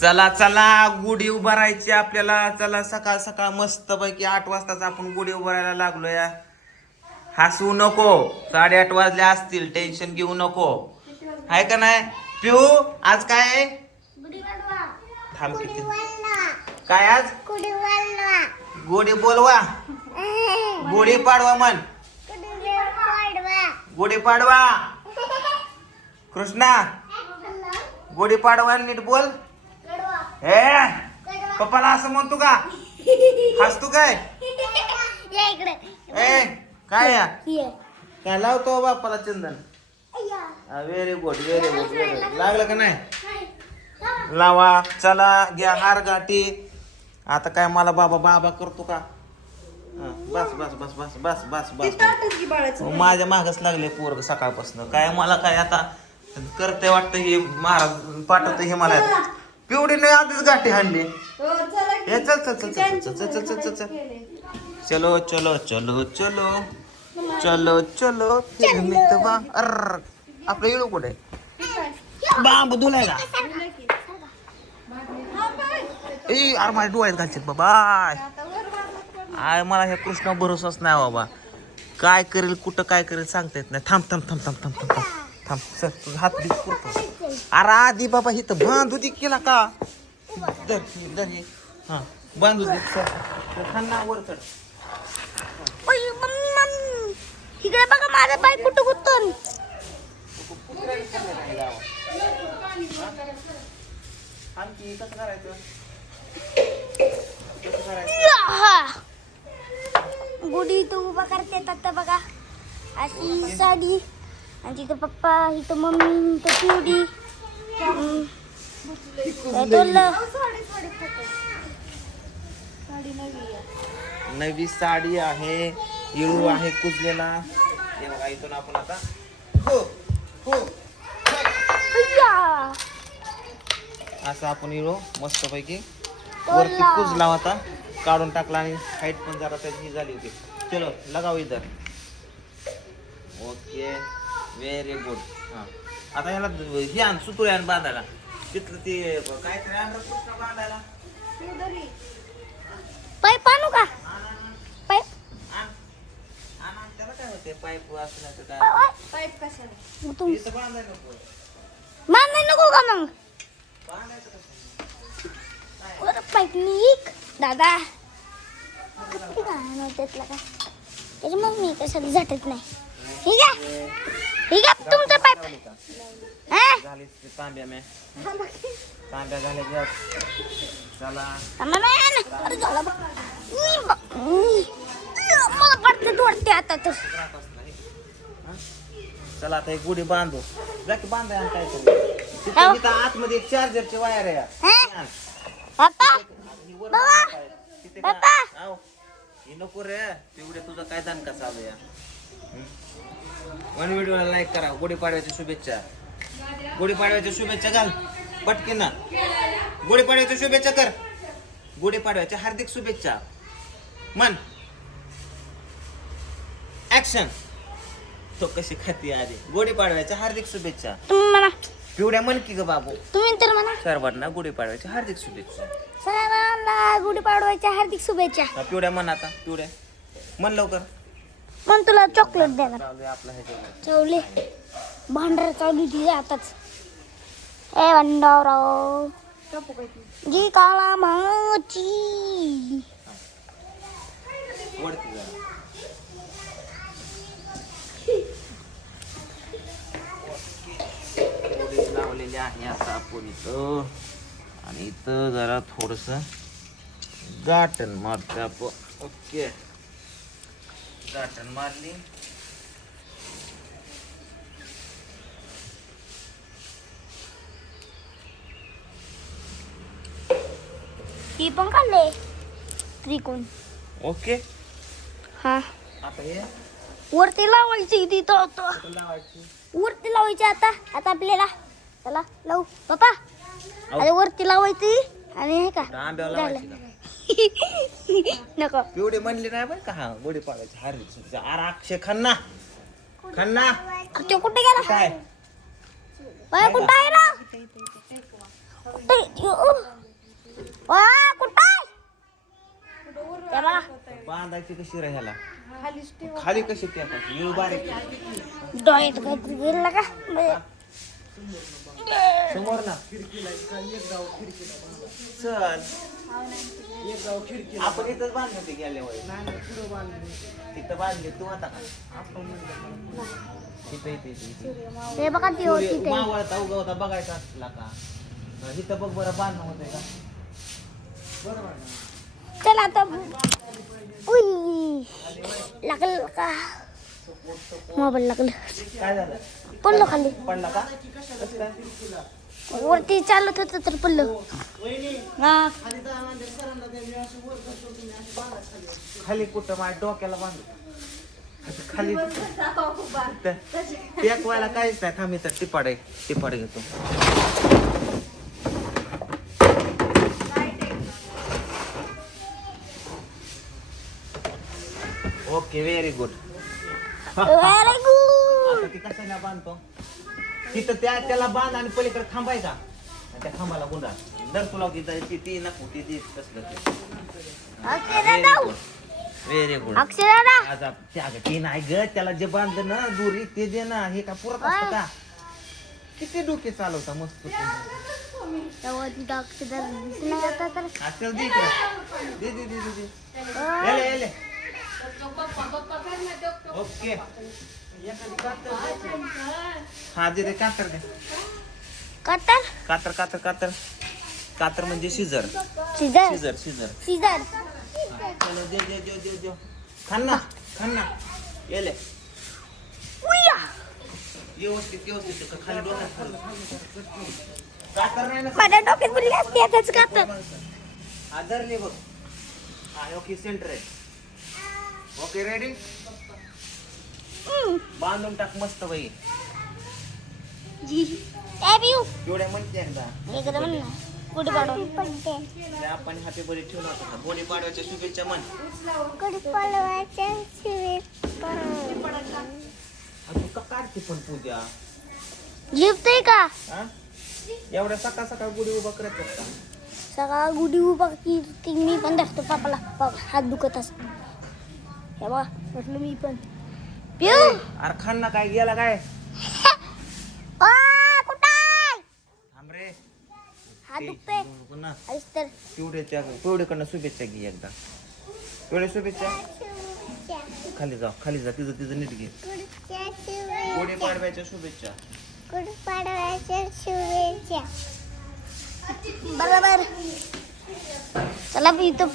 चला चला गुढी उभारायची आपल्याला. चला सकाळ सकाळ मस्त पैकी 8 वाजताच आपण गुढी उभारायला लागलो या. हसू नको, 8:30 वाजले असतील, टेन्शन घेऊ नको, आहे का नाही पिऊ? आज काय आहे? थांब किती काय आज? गुढी बोलवा, गुढी पाडवा म्हण, गुढी पाडवा. कृष्णा गुढी पाडवा नीट बोल. ए पप्पाला असं म्हणतो का? हसतो काय? ए काय या काय लावतो बाप्पाला चंदन? Very good very good very good. लागलं का नाही? लावा. चला घ्या हार गाठी. आता काय मला बाबा बाबा करतो का? बस बस बस बस बस बस बस. माझ्या मागच लागले पोरग सकाळपासून. काय मला काय आता करते वाटतं हे महाराज पाठवत हे मला. पिवडीने आधीच गाठी हाणली. हे चल चल चल चल चल चल चल चल चल. चलो चलो चलो चलो चलो चलो फिर अर आपलं इळू कुठे? बांब धुलाय का? ए अरे माझ्या डोळ्यात घालतात बाबा. आय मला ह्या कृष्णा भरोसाच नाही बाबा. काय करेल कुठं काय करेल सांगता येत नाही. थांब थांब थांब थांब थांब थांब थांब सर तुझा हात बीत करतो. अरे आधी बाबा इथं बांधू दे केला का? दर दर हे हा बांधू दे सर. खान्ना वर चढ. इकडे बघा माझा पाय कुठं गुतून. आणखी कसं करायचं? गुढी इथं उभा करते आता बघा. अशी साडी आणि तिथं पप्पा, इथं मम्मी, इथं पिवडी. नवी साडी आहे, इळू आहे कुजलेला. हे बघा इथून आपण आता हो हो असं आपण इळू मस्त पैकी वरती कुजला होता, काढून टाकला आणि हाईट पण जरा त्याची झाली होती. चलो लगाव इधर. Okay very good. हा आता याला हे आण सुतुळे आण बांधायला. तिथलं ते काहीतरी आणलं कृष्ण बांधायला. पाईप आणू का? पाईप त्याला काय होते पाईप असण्याचं काय? पाईप कशाला? इथं बांधायला नको. बांधाय नको का मग? बांधायचं कसं? पाईप नीक दादा किती काय त्यातला का? त्याची मम्मी कशाला झटत नाही. ठीक आहे ठीक आहे तुमचं पाईप झाली तांब्या में तांब्या झाल्या. चला अरे झाला बघ. मला पडते दोडते आता तर. चला आता एक गुढी बांधू. जा की बांधाय आणि काय करू. तिथं आतमध्ये चार्जरची वायर आहे. पप्पा पप्पा हे नको रे पिवडे. तुझा काय दणका चालू या. वन व्हिडिओला लाईक करा. गुढीपाडव्याच्या शुभेच्छा. गुढीपाडव्याच्या शुभेच्छा घाल पटकीन ना. गुढीपाडव्याच्या शुभेच्छा कर. गुढीपाडव्याच्या हार्दिक शुभेच्छा मन. ऍक्शन. तो कशी खाती आधी. गुढीपाडव्याच्या हार्दिक शुभेच्छा. तुम्ही म्हणा. पिवड्या मन की ग बाबू. तुम्ही तर म्हणा. सर्वांना गुढीपाडव्याच्या हार्दिक शुभेच्छा. सर्वांना गुढीपाडव्याच्या हार्दिक शुभेच्छा. पिवड्या मन. आता पिवड्या मन लवकर. मग तुला चॉकलेट देणार. आपला ह्याच्यावर चवले भांडार चालू होती आताच. ए भंडारराव जी काळा माची वरती जरा. लावलेले आहे आता आपण इथं. आणि इथं जरा थोडस गाठण मारते आपण. ओके गाठण मारली. ही पण काढले त्रिकोण. ओके हा आता हे वरती लावायची तिथं कुठं लावायची? वरती लावायची आता आता आपल्याला. चला लावू पप्पा. आता वरती लावायची आणि हे का आंब्यावर लावायची का? नको. पिवडी म्हणली नाही बरं का. हा गुढीपाडव्याची हार्दिक शुभेच्छा. अरे अक्षय खन्ना खन्ना तो कुठे गेला? काय बाय कुठं आहे ना? बांधायची कशी राहायला खाली कशी टेपायची येऊ बारीक डोळ्यात काहीतरी गेला का समोर ना चल आपण इथंच बांधले ते गेल्या वेळेस तिथं बांधले तू आता का इथं इथे हे बघा ती होती ते मावळता उगवता बघायचा असला का इथं बघ बरं बांधणं होतंय का चल आता उई लागलं का मोबाईल लागलं काय झालं पडलो खाली पडला का कसं काय वरती चालत होत तर पडलो हा खाली कुठं माझ्या डोक्याला बांधलं खाली टेकवायला काहीच नाही थांब तर टिपाड घेतो okay very good very good आता ती कशाला बांधतो तिथं त्याला बांध आणि पलीकडे थांबायचा आणि त्या खांबाला गुंडा दर तुला ती नको ती कसलं व्हेरी गुड अक्षय दादा आज ती नाही ग त्याला जे बांधलं ना दुरी ते दे ना हे का पुरत असतं का किती डोके चालवता मस्त अक्षय दादा दिसला जाता तर आजकाल दे इकडं. दे येले ओके हा दे कातर दे कटर कातर कातर कातर कातर म्हणजे scissor scissor scissor scissor scissor चलो दे खान ना येले उया व्यवस्थित खाली डोक्यात कातर नाही ना माझ्या डोक्यात बुडली असते आताच कातर आदरले बघ हा ओके सेंटर आहे ओके रेडी बांधून टाक मस्त बाई एवढ्या म्हणते एकदा गुढी पाडवा आपण हॅपी बर्थडे ठेवून होता गुढी पाडव्याच्या शुभेच्छा म्हण गुढी पाडव्याच्या शुभेच्छा तू का काढते पण पूजा झेपतय का हा एवढ्या सकाळ गुढी उभा करत का सगळा गुढी उभा की मी पण दाखतो पापाला हात दुखत असत हे बघा म्हटलं मी पण पिऊ अरे खान ना काय गेला काय थांब रे हात दुखतोय पुन्हा आईस तर पिवडेकडनं शुभेच्छा घे एकदा पिवडे शुभेच्छा खाली जा तिचं नीट घे गुढी पाडव्याच्या शुभेच्छा गुढी पाडव्याच्या शुभेच्छा बरोबर चला इथं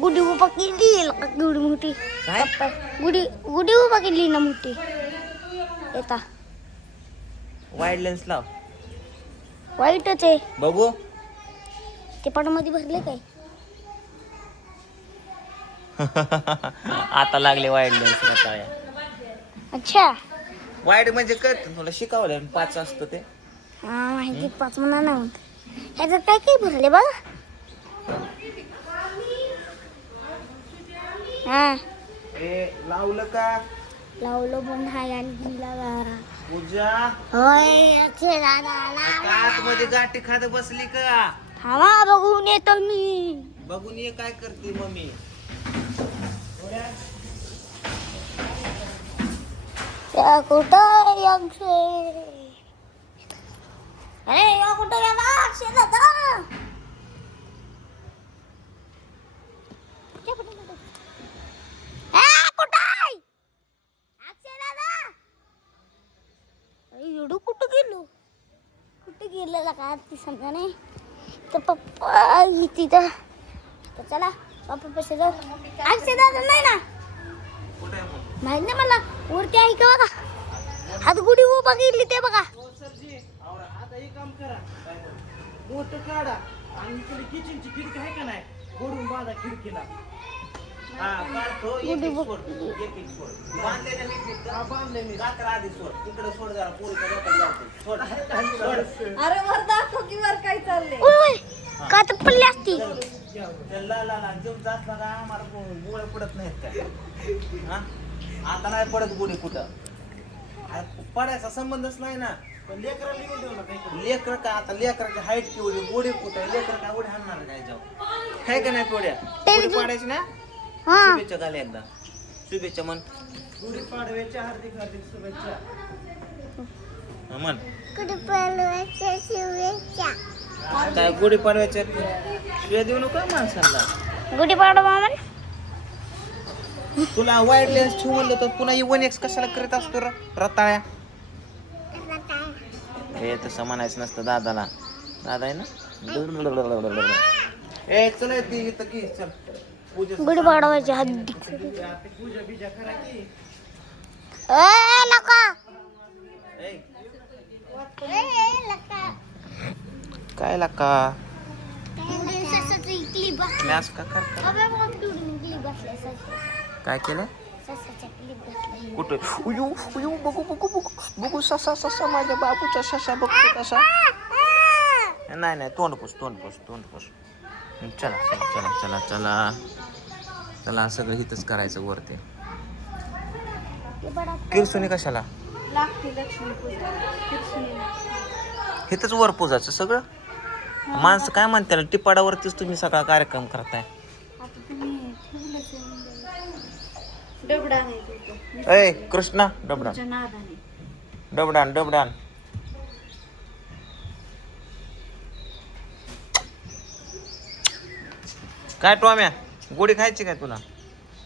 गुढी उभा केली गुढी मोठी काय गुढी उभा केली ना मोठी येता वाईड लेन्स लाव वाईटच आहे बघू ते पाटामध्ये भरले काय आता लागले वाईड लेन्स अच्छा वाईड म्हणजे कळत तुला शिकवलं 5 असतं ते हा माहिती 5 म्हणा ना ह्याच्यात काय काय भरले बघ हा ए लावलं का लावलं पण हाय आणि दिला गारा पूजा होय अक्षय दादा कात मध्ये गाठी खात बसली का थांबा बघून येतो मी बघून ये काय करते मम्मी त्या कुठं अक्षय अरे या कुठं गेला अक्षय दादा कुठे गेलेला का ती समजा नाही तर पप्पा तिथं तर चला पप्पा पैसे जाऊ अक्षय दादा नाही ना माहित नाही मला वरती आहे का बघा हात गुढी उभा केली ते बघा आता एक काम करा मोठं काढा आणि इकडे किचनची खिडकी आहे का नाही गोडून बांधा खिडकीला हा काढतो एक सोड बांधलेलं नीट बांधले मी रात्र आधी सोड तिकडे सोड जरा पोरीच्या डोक्यात सोड अरे वर दाखव की वर काय चाललंय उय का तर पडली असती ला जीव जास्त का मला गोळ पडत नाहीत काय हा आता नाही पडत गोळी कुठं पडायचा संबंधच नाही ना लेकर का आता लेकराची हाईट केवढी गोडी कुठे लेकर काय उड्या हाणणार काय जाऊ काय का नाही पोड्या गुढी पाडायची ना हा शुभेच्छा घाले एकदा शुभेच्छा म्हण गुढी पाडव्याच्या हार्दिक हार्दिक शुभेच्छा म्हण काय गुढी पाडव्याच्या शिव्या देऊ नका माणसांना गुढीपाडवा मामा तुला वाईट लेन्स ठेवून म्हणलं तर पुन्हा वन एक्स कशाला करत असतो रताळ्या हे तसं म्हणायचं नसतं दादाला दादा आहे ना ए चल ती इथं की चल पूजा गुढीपाडवाची हद्दी पूजा बिजा करा की लका ए काय लाका मॅच का करता काय केलं कुठे उयू उयू बघू बघू बघू बघू ससा ससा माझ्या बाबूचा ससा बघतो कसा नाही नाही तोंड पुस चला चला चला चला चला चला सगळं हिथंच करायचं वरती किरसुनी कशाला लागते लक्ष्मी पूजा हिथंच वर पूजाचं सगळं माणसं काय म्हणतात टिपाडावरतीच तुम्ही सगळा कार्यक्रम करताय आता तुम्ही ठेवलंच आहे. डबडा नाही तो ए कृष्णा डबडान तुमच्या नादाने डबडान डबडान काय टॉम्या गोडी खायची काय तुला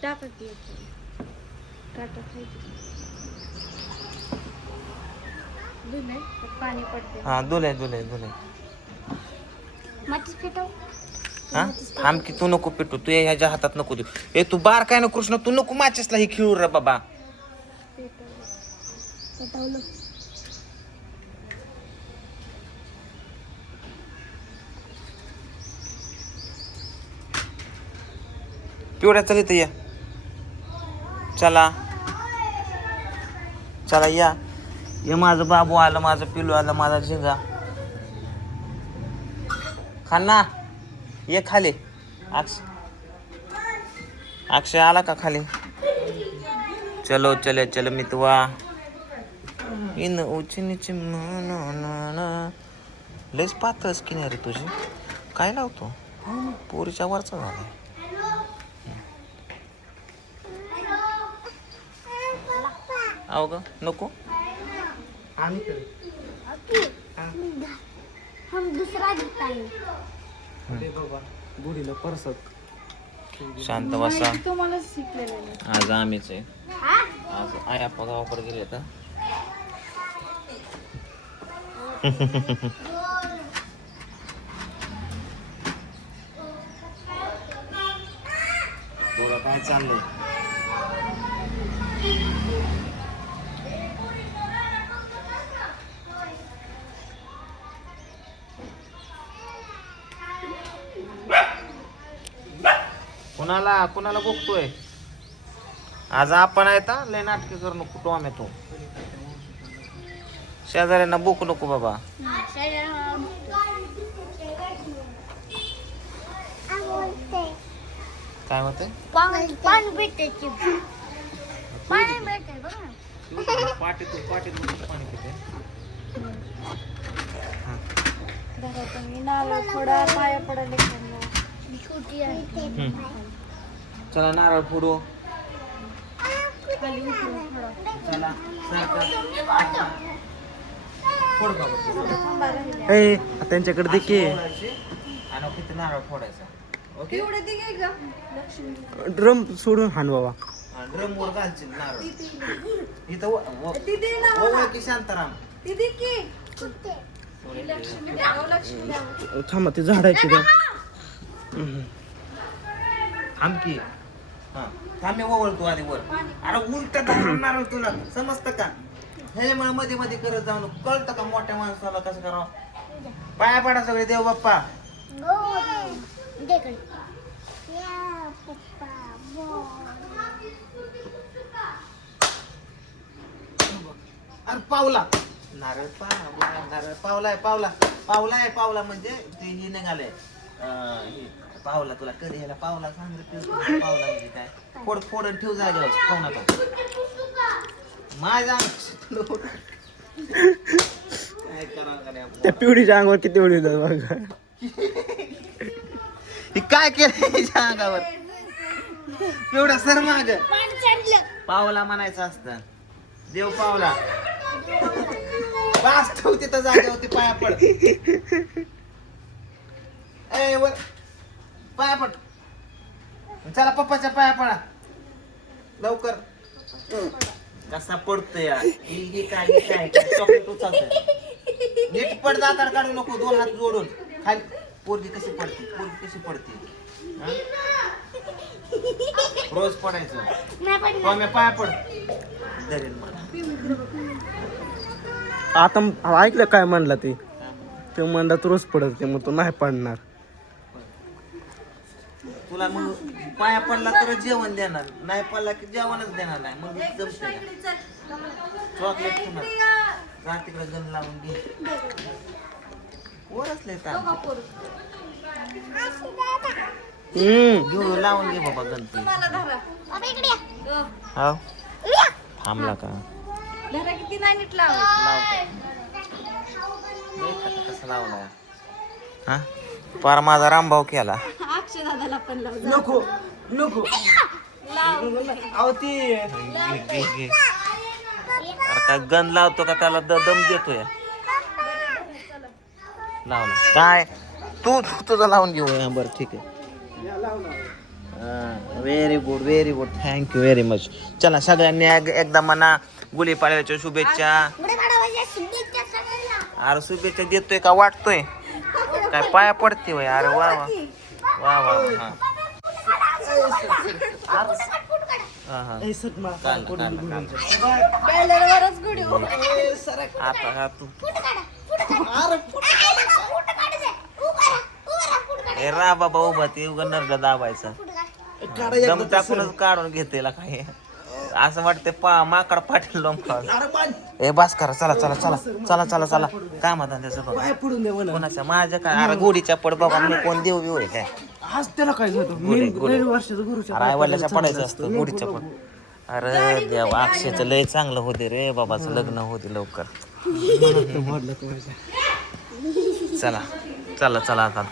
टाका की टाटा खायची दूध आहे त्यात पाणी पडते हा दुले दुले दुले मातीच पेटव हा आमकी तू नको पेटू तू ह्याच्या हातात नको देऊ ए तू बार काय ना कृष्ण तू नको माचेसला ही खेळू रे बाबा पेटवलं पिवड्या चल इथं या चला चला या हे माझं बाबू आलं माझं पिलू आलं माझा झिंगा खाना ये खाली अक्षय आला का खाली चलो चले चल मितवा इन उच नीच लयच पातळच की नाही रे तुझी काय लावतो पोरीच्या वरचा झाला अहो ग नको हम दुसरा घेता है गुढीला परसत शांत बसा तुम्हाला शिकलेलं आहे आज आम्हीच आहे आज आया गावाकडे गेले तर तुला काय चाललंय कुणाला बघतोय आज आपण आहे तर लय नाटके करू नको टोमॅटो शेजाऱ्यांना बोकू नको बाबा काय होतंय पाणी भेटते पाणी भेटते बघा पाटीतून पाणी पिते तुम्ही नारळ थोडा पाया पडायला खायला. छोटी आहे चला नारळ फोडू खाली उतरून थोडा चला सारखं फोड बाबा थांबा राहिल्या. ए त्यांच्याकडे देखील आणि किती नारळ फोडायचा ओके एवढे दे की ग लक्ष्मी ड्रम सोडून हाण बाबा ड्रम वर घालशील नारळ इथं ती दे ना की शांताराम ती दे की लक्ष्मी द्या लक्ष्मी द्या थांबा ते झाडायची द्या आमकी हा थांबे ओवळतो आधी वर अरे उलट धरणार तुला समजतं का हे मला मध्ये मध्ये करत जाऊ नको कळतं का मोठ्या माणसाला कसं करावं पाया पडा सगळे देव बाप्पा अरे पावला नारळ पावला पावला म्हणजे ते हे निघालंय पावला तुला कधी ह्याला पावला सांग पावला म्हणजे काय फोड आणि ठेव जागेवर खाऊ नका माझा काय करावं का नाही आपण? त्या पिवडीच्या अंगावर किती उडी होतात बघा. हे काय केलं हिच्या अंगावर एवढं सर माग पाणी चढलं. पावला म्हणायचं असतं देव पावला बास ठेव तिथं जागेवरती पाया पड ए वर पाया पड चला पप्पाच्या पाया पडा लवकर कसा पडतोय यार ही काय चॉकलेट उचलतोय नीट पड दातार काढू नको दोन हात जोडून खाली पोरगी कशी पडते हा? रोज पडायचं नाही पडलं. पाम्या पाया पड धरेल मला आता ऐकलं काय म्हणला ते म्हणला तू रोज पडत ते मग तू नाही पडणार. तुला मग पाया पडला तर जेवण देणार नाही पडला की जेवणच देणार नाही मग जमतंय का? चॉकलेट खाणार जा तिकडे गण लावून घे वरच लय ताण. घेऊ लावून घे बाबा गणपती मला धरा. बाबा इकडे या. हा या. थांबला का धरा किती नाही नीट लावायचं. कसं लावला हा पार माझा रामभाऊ केला अक्षय दादाला पण लाव. नको नको अहो ती अरे काय गण लावतो का त्याला दम देतोय लावला काय तू तुझं लावून घेऊ बरं ठीक आहे very good thank you very much चला सगळ्यांनी एकदा म्हणा गुढीपाडव्याच्या शुभेच्छा. पुढे काढायच्या शुभेच्छा सगळ्यांना. अरे शुभेच्छा देतोय का वाटतोय काय पाया पडते वय अरे वा वा वा वा हा हा ए, सट मला पाय पडून गुडून. बॅलरवरच गुढी. आता हा तू फुट काढा. फुट काढा. फुट काढायचं. उभा राहा. फुट काढा. हे रा बाबा उभा ते उगा नरडा दाबायचा फुट काढा. काढा एकदा दम टाकूनच काढून घेते काय असं वाटतंय माकड पाटील लोंबा अरे मान ए बस करा चला चला चला चला चला चला काय म्हणतात त्याचं बघा पाय पडून दे म्हणा. कोणाच्या माझ्या काय अरे गोडीच्या पड बाबा मी कोण देऊ बिऊ आहे काय आज त्याला काय झालं गुढी, गुढी. नवीन वर्षाचं गुरुच्या अरे आई वडिलाच्या पायाला पडायचं चांगलं असतं गोडीच्या पड अरे देव अक्षयचं लय चांगलं होते रे बाबाचं लग्न होते लवकर असतं. मोडलं तुम्हाला. चला चला चला आता